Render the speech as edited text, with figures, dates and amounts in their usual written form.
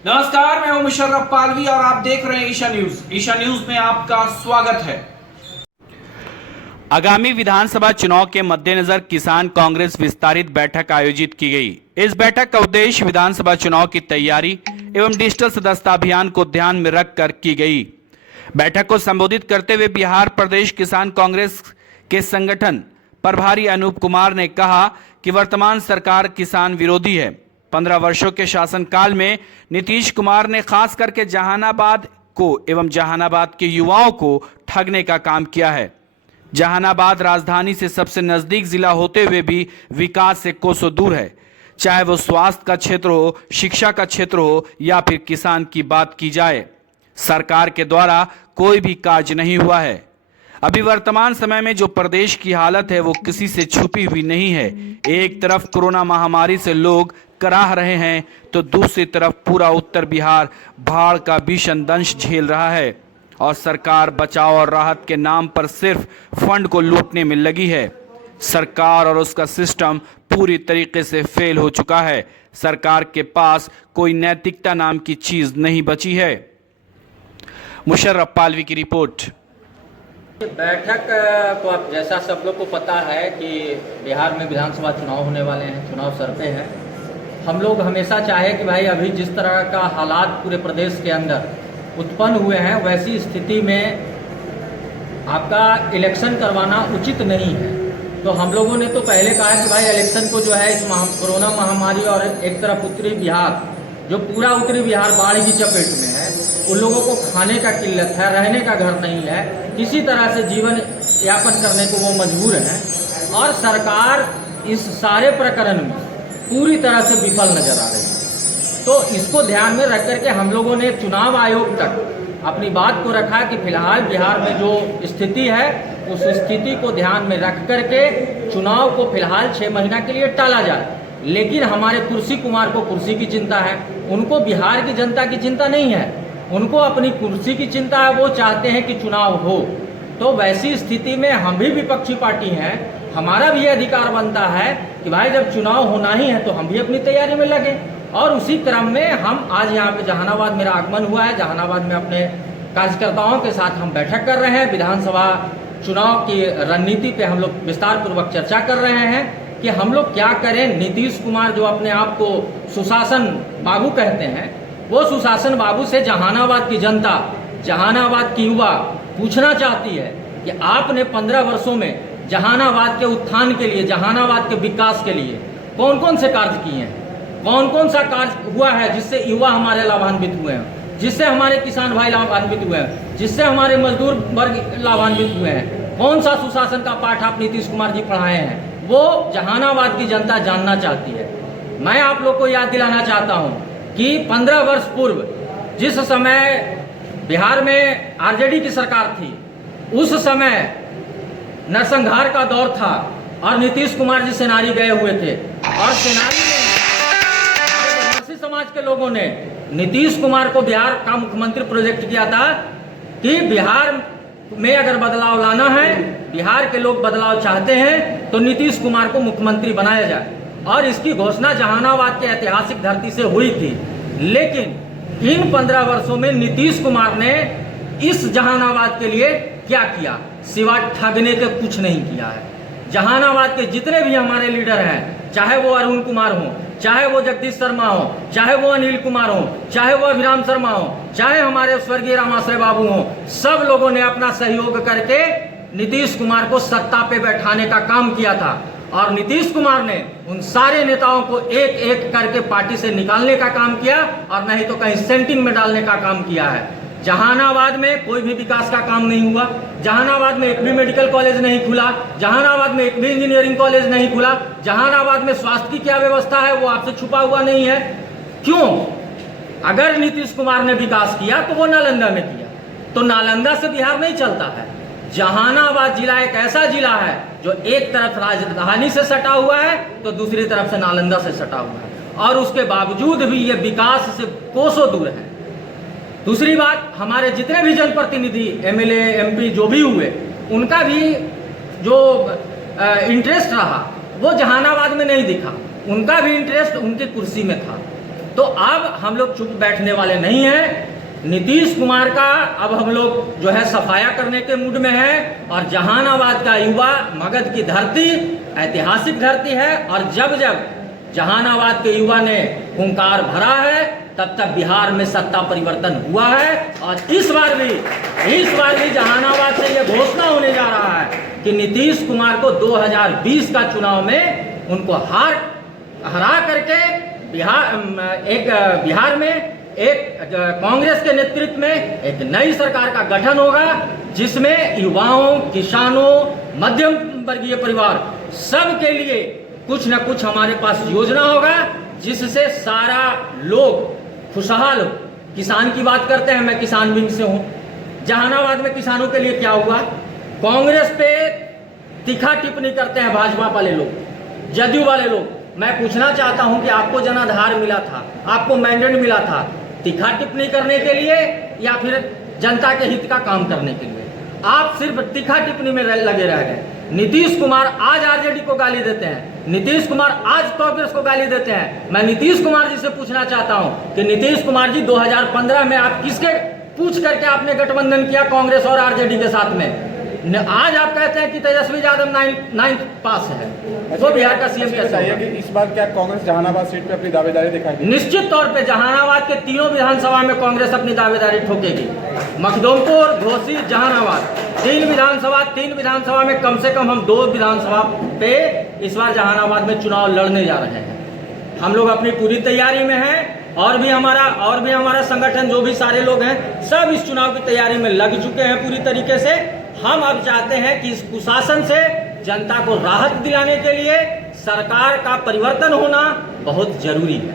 नमस्कार, मैं हूं मुशर्रफ पालवी और आप देख रहे हैं ईशा न्यूज। ईशा न्यूज में आपका स्वागत है। आगामी विधानसभा चुनाव के मद्देनजर किसान कांग्रेस विस्तारित बैठक आयोजित की गई। इस बैठक का उद्देश्य विधानसभा चुनाव की तैयारी एवं डिजिटल सदस्यता अभियान को ध्यान में रखकर की गई। बैठक को संबोधित करते हुए बिहार प्रदेश किसान कांग्रेस के संगठन प्रभारी अनूप कुमार ने कहा कि वर्तमान सरकार किसान विरोधी है। 15 वर्षों के शासनकाल में नीतीश कुमार ने खास करके जहानाबाद को एवं जहानाबाद के युवाओं को ठगने का काम किया है। जहानाबाद राजधानी से सबसे नजदीक जिला होते हुए भी विकास से कोसों दूर है, चाहे वो स्वास्थ्य का क्षेत्र हो, शिक्षा का क्षेत्र हो या फिर किसान की बात की जाए। सरकार के द्वारा कोई भी कार्य नहीं हुआ है। अभी वर्तमान समय में जो प्रदेश की हालत है वो किसी से छुपी हुई नहीं है। एक तरफ कोरोना महामारी से लोग कराह रहे हैं तो दूसरी तरफ पूरा उत्तर बिहार बाढ़ का भीषण दंश झेल रहा है और सरकार बचाव और राहत के नाम पर सिर्फ फंड को लूटने में लगी है। सरकार और उसका सिस्टम पूरी तरीके से फेल हो चुका है। सरकार के पास कोई नैतिकता नाम की चीज नहीं बची है। मुशर्रफ पालवी की रिपोर्ट। बैठक को आप जैसा सब लोग को पता है कि बिहार में विधानसभा चुनाव होने वाले हैं, चुनाव सर पे है। हम लोग हमेशा चाहे कि भाई अभी जिस तरह का हालात पूरे प्रदेश के अंदर उत्पन्न हुए हैं वैसी स्थिति में आपका इलेक्शन करवाना उचित नहीं है। तो हम लोगों ने तो पहले कहा कि भाई इलेक्शन को जो है इस कोरोना महामारी और एक तरफ उत्तरी बिहार, जो पूरा उत्तरी बिहार बाढ़ की चपेट में है, उन लोगों को खाने का किल्लत है, रहने का घर नहीं है, किसी तरह से जीवन यापन करने को वो मजबूर हैं और सरकार इस सारे प्रकरण में पूरी तरह से विफल नजर आ रही है। तो इसको ध्यान में रख करके हम लोगों ने चुनाव आयोग तक अपनी बात को रखा कि फिलहाल बिहार में जो स्थिति है उस स्थिति को ध्यान में रख करके चुनाव को फिलहाल 6 महीना के लिए टाला जाए। लेकिन हमारे कुर्सी कुमार को कुर्सी की चिंता है, उनको बिहार की जनता की चिंता नहीं है, उनको अपनी कुर्सी की चिंता है। वो चाहते हैं कि चुनाव हो। तो वैसी स्थिति में हम भी विपक्षी पार्टी हैं, हमारा भी अधिकार बनता है कि भाई जब चुनाव होना ही है तो हम भी अपनी तैयारी में लगे। और उसी क्रम में हम आज यहाँ पे जहानाबाद मेरा आगमन हुआ है। जहानाबाद में अपने कार्यकर्ताओं के साथ हम बैठक कर रहे हैं। विधानसभा चुनाव की रणनीति पे हम लोग विस्तार पूर्वक चर्चा कर रहे हैं कि हम लोग क्या करें। नीतीश कुमार जो अपने आप को सुशासन बाबू कहते हैं, वो सुशासन बाबू से जहानाबाद की जनता, जहानाबाद की युवा पूछना चाहती है कि आपने 15 वर्षों में जहानाबाद के उत्थान के लिए, जहानाबाद के विकास के लिए कौन कौन से कार्य किए हैं, कौन कौन सा कार्य हुआ है जिससे युवा हमारे लाभान्वित हुए हैं, जिससे हमारे किसान भाई लाभान्वित हुए हैं, जिससे हमारे मजदूर वर्ग लाभान्वित हुए हैं। कौन सा सुशासन का पाठ आप नीतीश कुमार जी पढ़ाए हैं, वो जहानाबाद की जनता जानना चाहती है। मैं आप लोग को याद दिलाना चाहता हूँ कि 15 वर्ष पूर्व जिस समय बिहार में आरजेडी की सरकार थी, उस समय नरसंहार का दौर था और नीतीश कुमार जी सेनारी गए हुए थे और सेनारी में समाज के लोगों ने नीतीश कुमार को बिहार का मुख्यमंत्री प्रोजेक्ट किया था कि बिहार में अगर बदलाव लाना है, बिहार के लोग बदलाव चाहते हैं तो नीतीश कुमार को मुख्यमंत्री बनाया जाए। और इसकी घोषणा जहानाबाद के ऐतिहासिक धरती से हुई थी। लेकिन इन 15 वर्षों में नीतीश कुमार ने इस जहानाबाद के लिए क्या किया, सिवाय ठगने के कुछ नहीं किया है। जहानाबाद के जितने भी हमारे लीडर हैं, चाहे वो अरुण कुमार हो, चाहे वो जगदीश शर्मा हो, चाहे वो अनिल कुमार हो, चाहे वो अभिराम शर्मा हो, चाहे हमारे स्वर्गीय रामाश्रय बाबू हो, सब लोगों ने अपना सहयोग करके नीतीश कुमार को सत्ता पे बैठाने का काम किया था। और नीतीश कुमार ने उन सारे नेताओं को एक एक करके पार्टी से निकालने का काम किया और नहीं तो कहीं सेंटिंग में डालने का काम किया है। जहानाबाद में कोई भी विकास का काम नहीं हुआ, जहानाबाद में एक भी मेडिकल कॉलेज नहीं खुला, जहानाबाद में एक भी इंजीनियरिंग कॉलेज नहीं खुला, जहानाबाद में स्वास्थ्य की क्या व्यवस्था है वो आपसे छुपा हुआ नहीं है। क्यों? अगर नीतीश कुमार ने विकास किया तो वो नालंदा में किया, तो नालंदा से बिहार नहीं चलता है। जहानाबाद जिला एक ऐसा जिला है जो एक तरफ राजधानी से सटा हुआ है तो दूसरी तरफ से नालंदा से सटा हुआ है, और उसके बावजूद भी ये विकास से कोसों दूर है। दूसरी बात, हमारे जितने भी जनप्रतिनिधि, एमएलए, एमपी जो भी हुए, उनका भी जो इंटरेस्ट रहा वो जहानाबाद में नहीं दिखा। उनका भी इंटरेस्ट उनकी कुर्सी में था। तो तो अब हम लोग चुप बैठने वाले नहीं हैं। नीतीश कुमार का अब हम लोग जो है सफाया करने के मूड में है, और जहानाबाद का युवा मगध की धरती ऐतिहासिक धरती है, और जब जब जहानाबाद के युवा ने हुंकार भरा है तब तक बिहार में सत्ता परिवर्तन हुआ है। और इस बार भी जहानाबाद से यह घोषणा होने जा रहा है कि नीतीश कुमार को 2020 का चुनाव में उनको हरा करके बिहार में एक कांग्रेस के नेतृत्व में एक नई सरकार का गठन होगा, जिसमें युवाओं, किसानों, मध्यम वर्गीय परिवार सब के लिए कुछ न कुछ हमारे पास योजना होगा, जिससे सारा लोग खुशहाल हो। किसान की बात करते हैं, मैं किसान विंग से हूँ। जहानाबाद में किसानों के लिए क्या हुआ? कांग्रेस पे तीखा टिप्पणी करते हैं भाजपा वाले लोग, जदयू वाले लोग। मैं पूछना चाहता हूं कि आपको जनाधार मिला था, आपको मैंडेट मिला था तीखा टिप्पणी करने के लिए या फिर जनता के हित का काम करने के लिए? आप सिर्फ तीखा टिप्पणी में लगे रह गए। नीतीश कुमार आज आरजेडी को गाली देते हैं, नीतीश कुमार आज कांग्रेस को गाली देते हैं। मैं नीतीश कुमार जी से पूछना चाहता हूं कि नीतीश कुमार जी 2015 में आप किसके पूछ करके आपने गठबंधन किया कांग्रेस और आरजेडी के साथ में? आज आप कहते हैं कि तेजस्वी यादव 9th पास है, तो बिहार का सीएम कैसे होगा? कि इस बार क्या कांग्रेस जहानाबाद सीट पे अपनी दावेदारी दिखाएगी? निश्चित तौर पे जहानाबाद के तीनों विधानसभा में कांग्रेस अपनी दावेदारी ठोकेगी। मखदुमपुर, घोसी, जहानाबाद, तीन विधानसभा में कम से कम हम 2 विधानसभा पे इस बार जहानाबाद में चुनाव लड़ने जा रहे हैं। हम लोग अपनी पूरी तैयारी में हैं, और भी हमारा संगठन जो भी सारे लोग हैं सब इस चुनाव की तैयारी में लग चुके हैं पूरी तरीके से। हम अब चाहते हैं कि इस कुशासन से जनता को राहत दिलाने के लिए सरकार का परिवर्तन होना बहुत जरूरी है।